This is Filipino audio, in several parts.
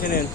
Sino yun? Yun.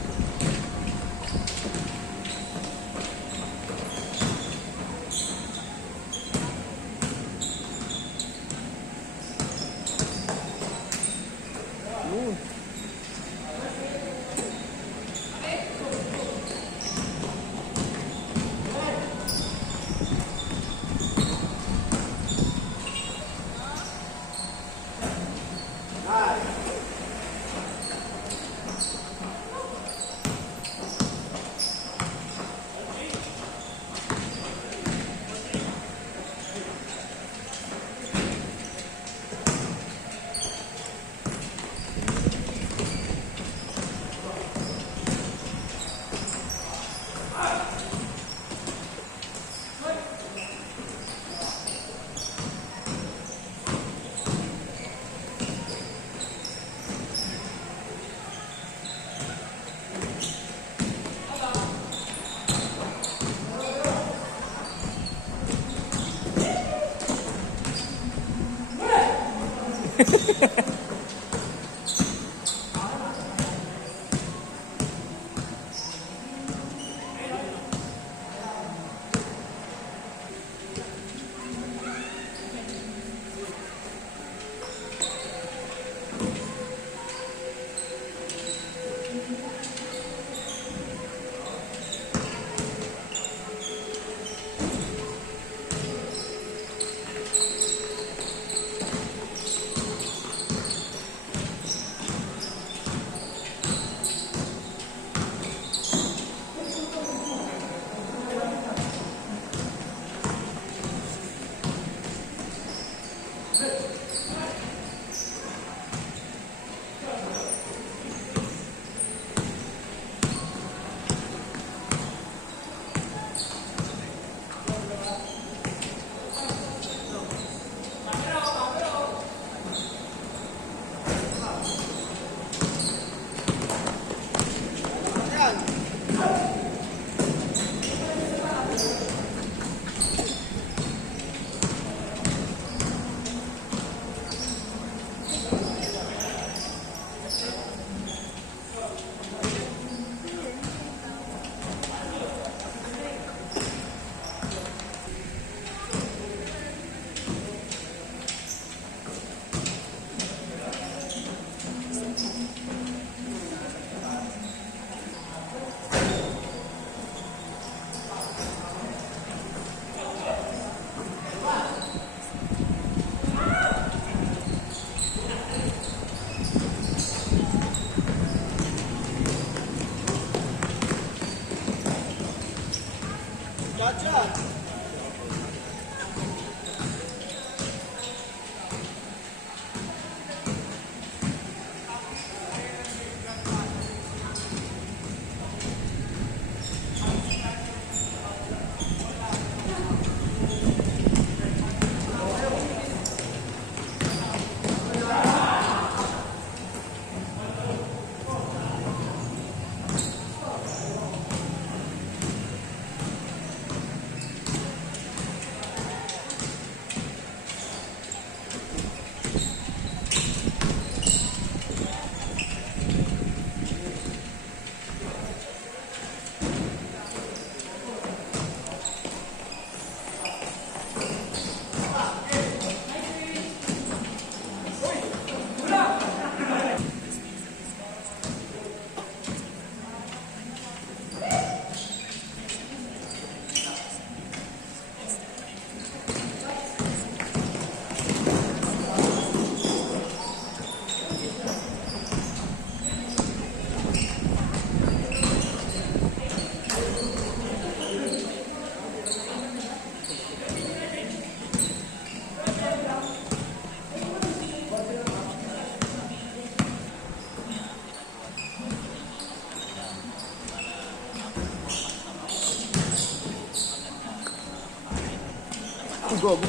Gago.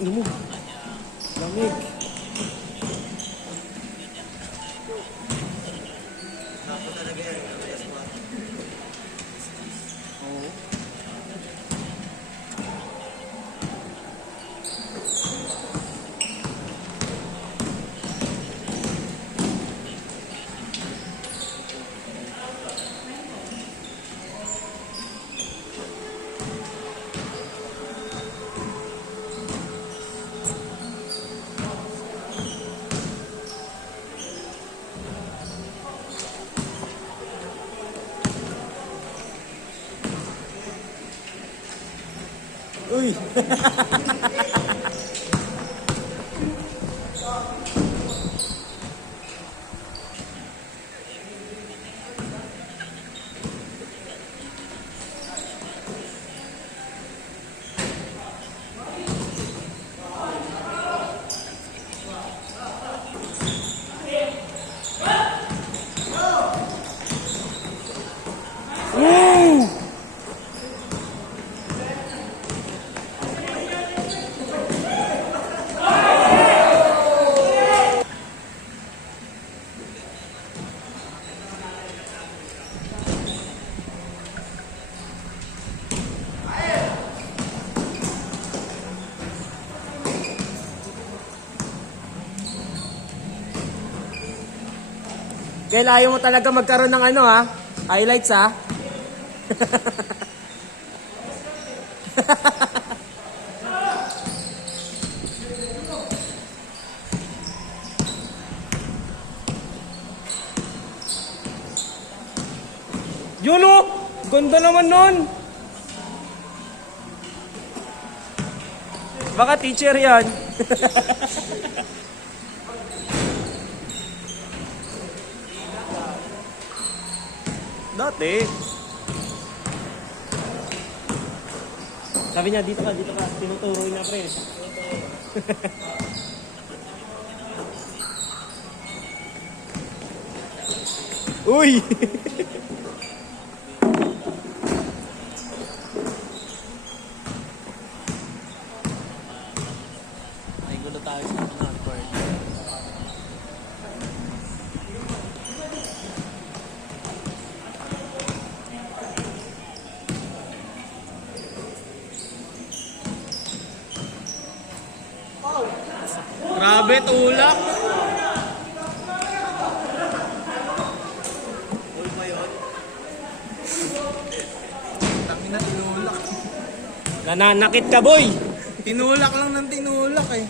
Ano mo? Lamig. Uy! Woo! Kaya ayaw mo talaga magkaroon ng ano ha? Highlights ha? Yun o! Ganda naman nun! Baka teacher yan. Dati. Sabi niya, dito ka. Tinuturo na pre. Uy! Ay, gulo tayo sa record. Grabe, tulak! Uy ba yun? Tangina, tinulak. Nananakit ka, boy! Tinulak lang ng tinulak eh.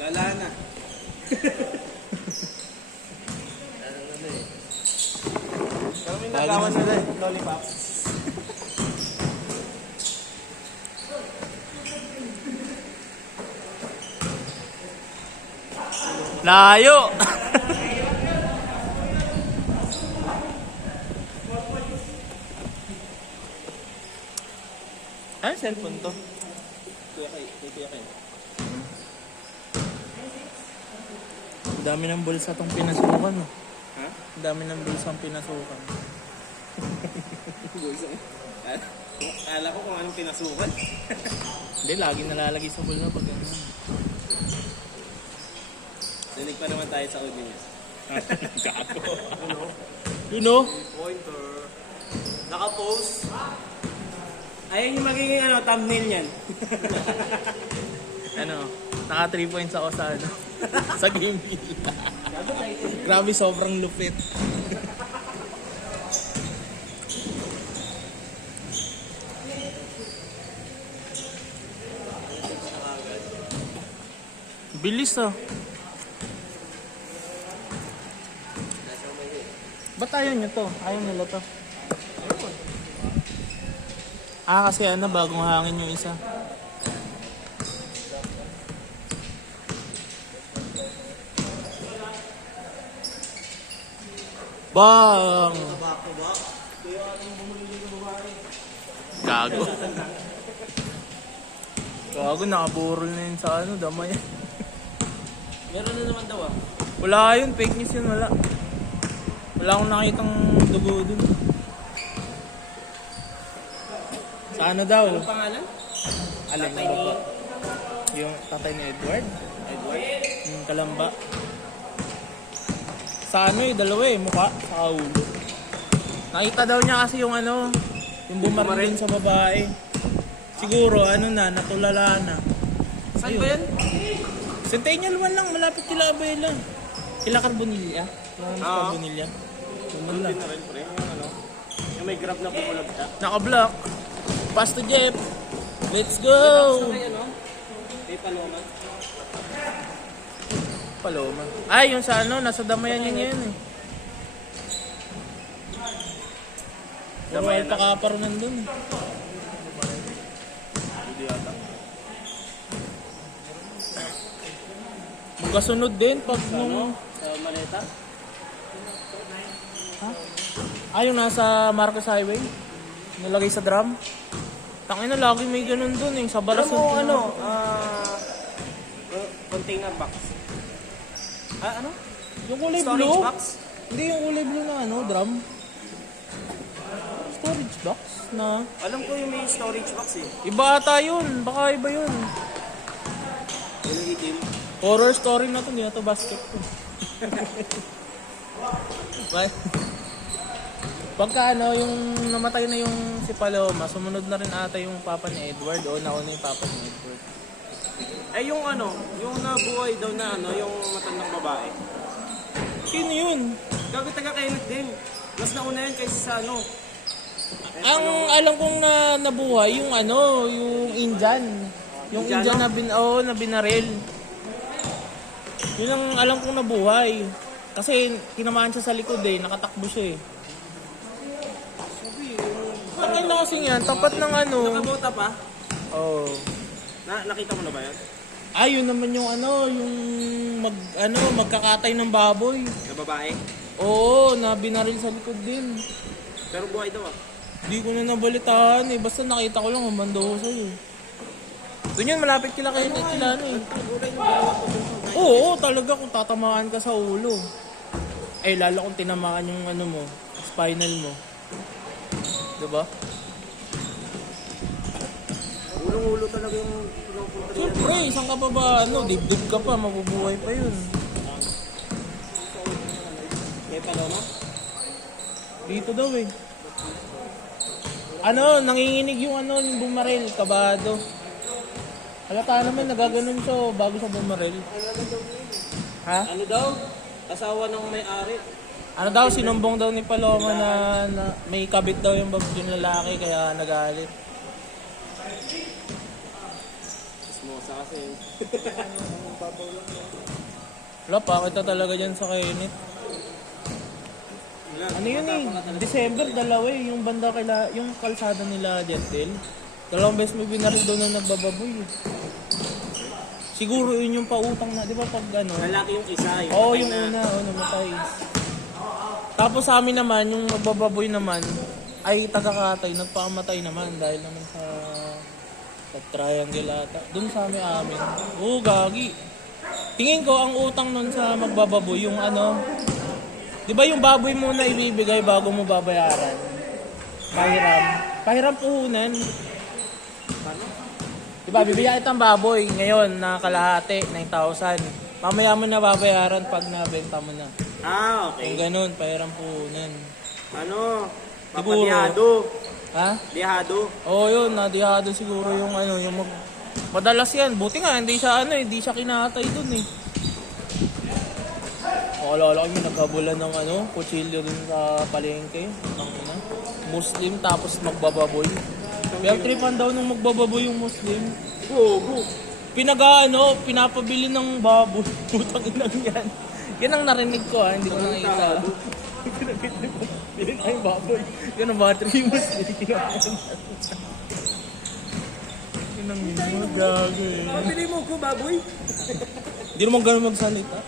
Wala na. Kami nagawan sila eh. Lollipop. Layo! Ano cellphone to? Kuya kay. Ang dami ng bulsa tong pinasukan. Oh. Ha? Ang dami ng bulsa ang pinasukan. Kala ko kung anong pinasukan. Hindi, lagi nalalagay sa bulsa pag ano. Dinig pa naman tayo sa audience. Gago. You know? Pointer. Naka-post. Ayun yung magiging thumbnail niyan. Ano, naka 3 points ako sa ano. Sa game bill. Grabe, sobrang lupit. Bilis ah. Ba't ayaw nyo to? Ayaw nila to. Kasi ano, bagong hangin yung isa. Bang! Gago. Gago, nakaburol na yun sa ano, damay. Meron na naman daw ah. Wala yun, fake news yun, wala. Wala akong nakitang dugo dun. Sa ano daw? Anong pangalan? Alin Tatay ba ni- ba? Yung tatay ni Edward? Edward? Yung kalamba. Sa ano dalawa mukha, sa ulo. Nakita daw niya kasi yung ano, yung bumaril din sa babae. Siguro, ano na, natulala na. Saan Ayun. ba yan? Centennial 1 lang, malapit kila Abela. Kila Carbonilla. Yung Oo. Carbonilla. Yung lang. Na rin, pre. Yung ano? Yung may grab na pupulag siya. Naka-block. Pass to Jeff. Let's go! May ano? May Paloma. Paloma. Ay, yung sa ano, nasa damayan niya yan eh. Damayan Damayan na? pa kaparo nandun. Hindi yata. Magkasunod din pag nung... Sa maleta? Yung nasa Marcos Highway. Nalagay sa drum. Tangina, lagi may ganun dun eh. Sa balas Alam mo ng- ano? Container box. Ano? Yung kulay Storage blue. box? Hindi yung kulay blue na ano, drum. Storage box na... Alam ko yung may storage box eh. Iba ata yun. Baka iba yun. Yung itim. Horror story na to. Hindi na to basket to. Bye. Pagka ano, yung namatay na yung si Paloma, sumunod na rin ata yung papa ni Edward o nauna yung papa ni Edward. Eh yung ano, yung nabuhay daw na ano, yung matandang babae. Sino yun? Gago taga Kenneth din. Mas nauna yan kaysa sa ano. Ang alam kong nabuhay, yung ano, yung Indian. Yung Indiano? Indian na binaril. Yun ang alam kong nabuhay. Kasi tinamaan siya sa likod eh, nakatakbo siya eh. Bakit na kasi yan, tapat ng ano. Nakabota pa? Oh. Nakita mo na ba yan? Yun naman yung ano, yung magkakatay ng baboy. Na babae? Oo, na binaril sa likod din. Pero buhay daw ah. Hindi ko na nabalitaan eh, basta nakita ko lang humando ko sa'yo. Doon yun, malapit kila kayo kila ano eh. Oo, talaga kung tatamaan ka sa ulo. Ay, lalo kung tinamaan yung ano mo, spinal mo. Diba? Ulong-ulo talaga yung pinupunta niya. Siyempre, isang ka pa ba, dibdib ka pa, mabubuhay pa yun. May Paloma? Dito daw eh. Nanginginig yung yung bumaril, kabado. Halata naman, nagaganon siya bago sa bumaril. Ha? Ano daw? Asawa ng may-ari. Ano daw, sinumbong daw ni Paloma na may kabit daw yung lalaki, kaya nagalit. Ismosa kasi. Wala, pakita talaga dyan sa Kenneth. Ano yun eh, December, dalawa eh, yung banda yung kalsada nila Jetel. Dalawang beses may binaril doon na nagbababoy eh. Siguro yun yung pautang na, di ba pag ano? Lalaki yung isa. Oo, yung una, namatay. Tapos sa amin naman, yung magbababoy naman, ay tagakatay, nagpakamatay naman dahil naman sa triangle ata. Doon sa amin. Oo, gagi. Tingin ko, ang utang nun sa magbababoy, yung di ba yung baboy muna ibibigay bago mo babayaran? Pahiram. Pahiram puhunan. Di ba, bibigyan itang baboy ngayon na kalahati, 9,000. Mamaya mo na babayaran pag nabenta mo na. Okay. Kung ganun, pahiram puhunan. Ano? Siguro. Papadihado. Ha? Dihado. Oo, yun, nadihado siguro yung madalas yan. Buti nga, hindi siya kinatay dun eh. Alala ko yung nagkabulan ng kutsilyo dun sa palengke. Muslim tapos magbababoy. Kaya tripan daw nung magbababoy yung Muslim. Gogo. Pinapabili ng baboy. Putang inang yan. Yan ang narinig ko hindi ko nakita. Bilhin tayong baboy. Yan ang battery mo. Yun ang mo, gago eh. Pabili mo ko, baboy. Hindi naman ganun magsalita.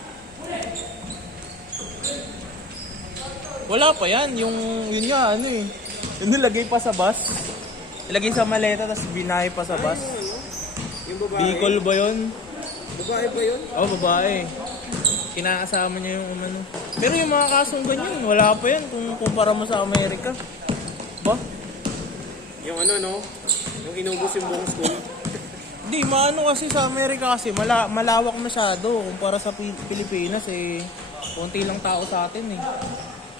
Wala pa yan. Yun nga, ano eh. Yung nilagay pa sa bus. Ilagay sa maleta, tapos binahe pa sa bus. Yung babae. Bicol ba yun? Babae ba yun? Oo, babae. Kinakasama niya yung ano. Pero yung mga kasong ganyan, wala pa yan kung kumpara mo sa Amerika. Ba? Yung ano, no? Yung inubos yung buong school. Hindi, maano kasi sa Amerika kasi malawak masyado. Kumpara sa Pilipinas eh, konti lang tao sa atin eh.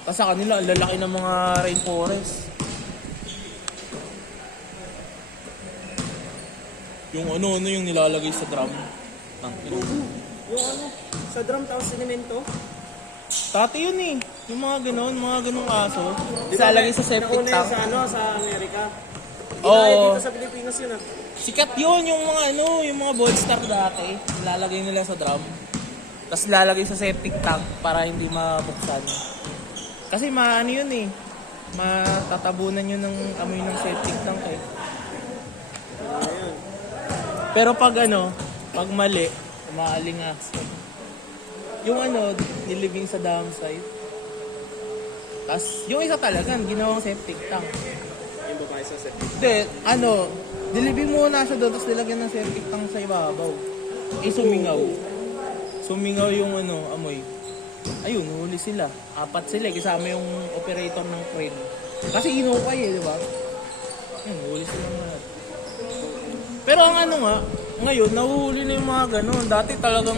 Kasi sa kanila, ang lalaki ng mga rainforest. Yung ano yung nilalagay sa drum. Yung ano, sa drum tapos sinemento. Dati yun eh. Yung mga ganong aso. Isalagay sa septic Nauna yun tank. sa ano, sa Amerika. Oo. Dito sa Pilipinas yun ah. Sikat yun, yung mga yung mga ball star dati. Ilalagay nila sa drum. Tapos ilalagay sa septic tank para hindi mabuksan. Kasi maano yun eh. Matatabunan yun ng amoy ng septic tank eh. Ayun. Pero pag mali, umaalingas. Yung nilibing sa dam site. Tapos yung isa talagang ginawang septic tank. Yung babae sa set. Hindi, dilibing muna siya doon, tapos nilagyan ng septic tank sa ibabaw. Sumingaw. Sumingaw yung amoy. Ayun, huli sila. 4 sila, kasama yung operator ng crane. Kasi inukay di ba? Ayun, huli sila lahat. Pero ang ngayon, nahuhuli na yung mga ganun. Dati talagang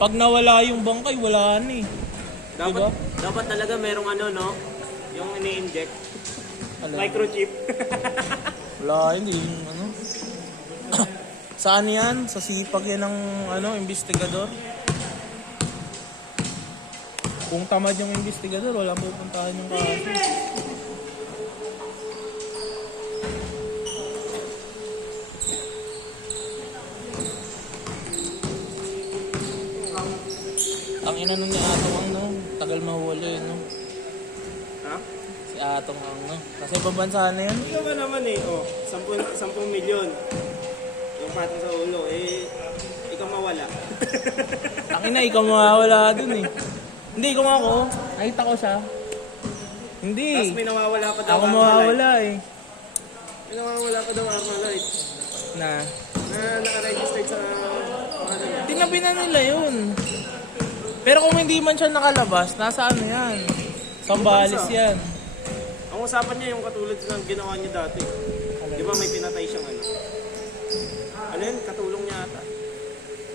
pag nawala yung bangkay, wala na eh. Dapat, dapat talaga merong no? Yung ini-inject. Alam. Microchip. Wala, hindi yung Saan yan? Sa sipag yan ng investigador. Kung tamad yung investigador, walang pupuntahan yung kaso. Ang ina nun ni Atong tagal mahuli, no? Ha? Si Atong Kasi pabansa na yan. Ikaw ba naman eh, 10 milyon. Yung pato sa ulo, ikaw mawala. Ang ina, ikaw mawawala dun eh. Hindi, kung ako, nakita ko siya. Hindi. Tapos may nawawala pa daw Ako mawawala eh. May nawawala pa daw Armalite. Na, Na naka-registered sa tinabi na nila yun. Pero kung hindi man siya nakalabas, nasa yan? Sambales yan. Ang usapan niya yung katulad ng ginawa niya dati. Di ba may pinatay siyang ano yun? Katulong niya ata.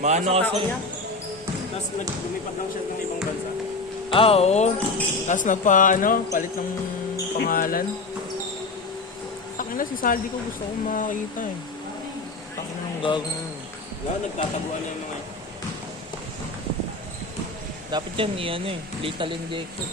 Maano Sa tao kasi? niya. Tapos lumipad lang siya ng ibang bansa. Oo. Tapos palit ng pangalan. Takina si Saldi ko gusto kong makakita eh. Takina ng gagong. Wala, nagtatabuan niya yung mga Dapat yan lethal injection.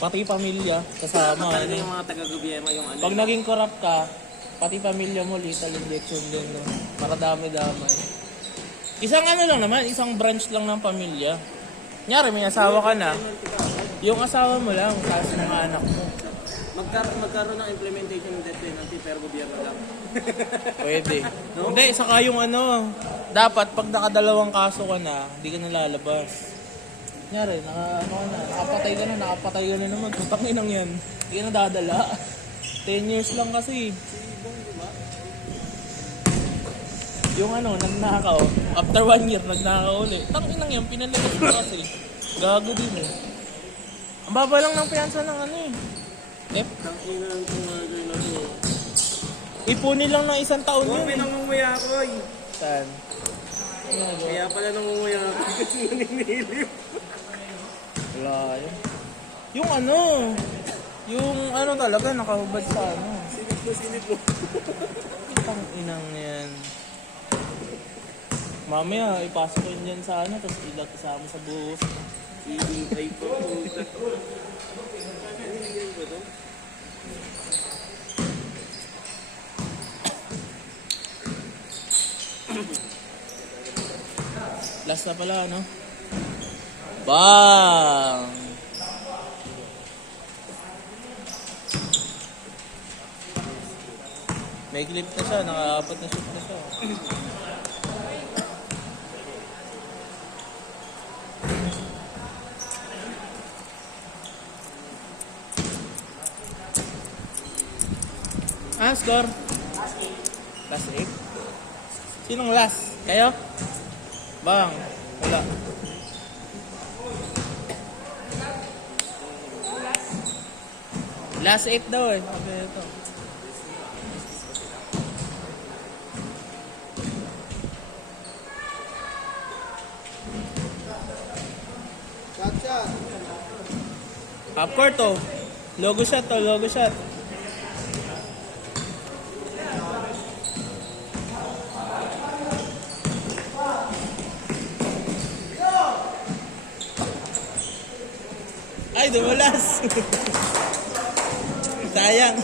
Pati pamilya kasama. talaga yung mga taga-gobyerno yung Pag naging corrupt ka, pati pamilya mo lethal injection din, no? Para dami-damay. Isang lang naman, isang branch lang ng pamilya. Kunyari, may asawa ka na. Yung asawa mo lang, tapos mga anak mo. Magkaroon ng implementation ng death penalty pero gobyerno lang. Pwede. Hindi, saka yung dapat pag nakadalawang kaso ka na, hindi ka nalalabas. Kunyari, nakapatay ka na naman. Putang inang yan. Hindi ka nadadala. 10 years lang kasi. Yung nagnakaw, after 1 year, nagnakaw ulit. Tang inang yan, pinalabas mo kasi. Gago din eh. Ang baba lang ng piyansa ng Tangina ng tumagal na to. Ipunin lang ng 1 taon Huwag yun eh. pinangunguya ko eh. Saan? Kaya pala nangunguya ako kasi naninilip. Wala yun. Yung talaga, nakahubad sa Sinip mo. Tang inang yan. Mamaya, ipasok ko yun dyan sa tapos ilag kasama sa buhos. Ay po. Naninigilan ko to? Last na pala, Bang! May clip na siya, naka-apat na shoot na siya. Score? Last 8? Sinong last? Kayo? Bang, wala. Last 8 daw eh. Sabi ito. Half court to. Logo shot to, logo shot. Ay, dumulas. Sayang.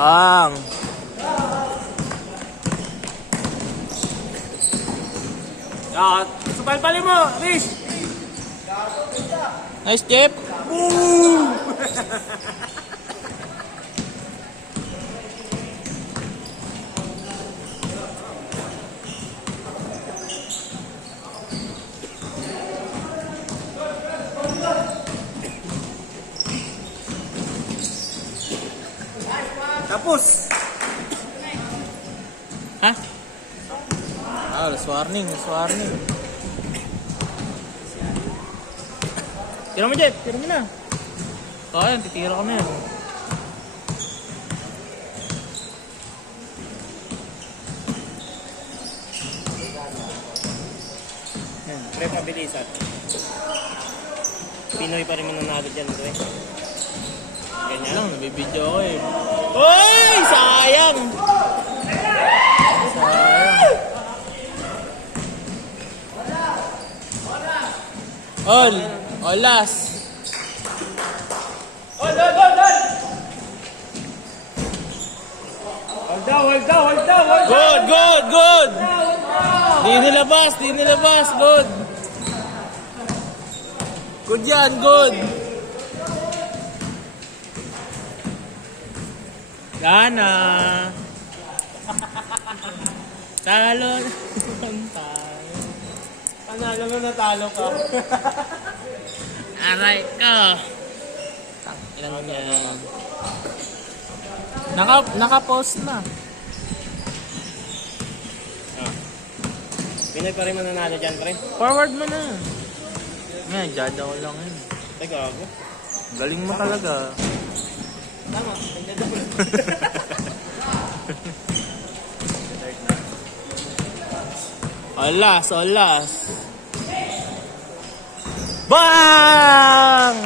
Bang. Supal-pali mo, Rish! Nice chip. Boom! Tapos! Ha? Last warning, last warning. Tira mo, Jeff. Tira mo na. Kaya, titira ko na yan. Pre, pabilisan. Pinoy pa rin mananalo dyan, pre. Ganyan. Lang, nabibidyo ako eh. Uy! Sayang! Sayang. All! All last! Hold on! Hold down! Good, good, good! Di nilabas, di nilabas. Good. Good yan, good. Gana. Talo. Panalo mo, natalo ka. Aray ka. Ilan yan? Naka-post na. Pinoy pa rin mananalo dyan, pre. Forward mo na. Ngayon, jada ko lang yun. Ay, gago. Galing mo talaga. Tama, Alas, alas. Bang!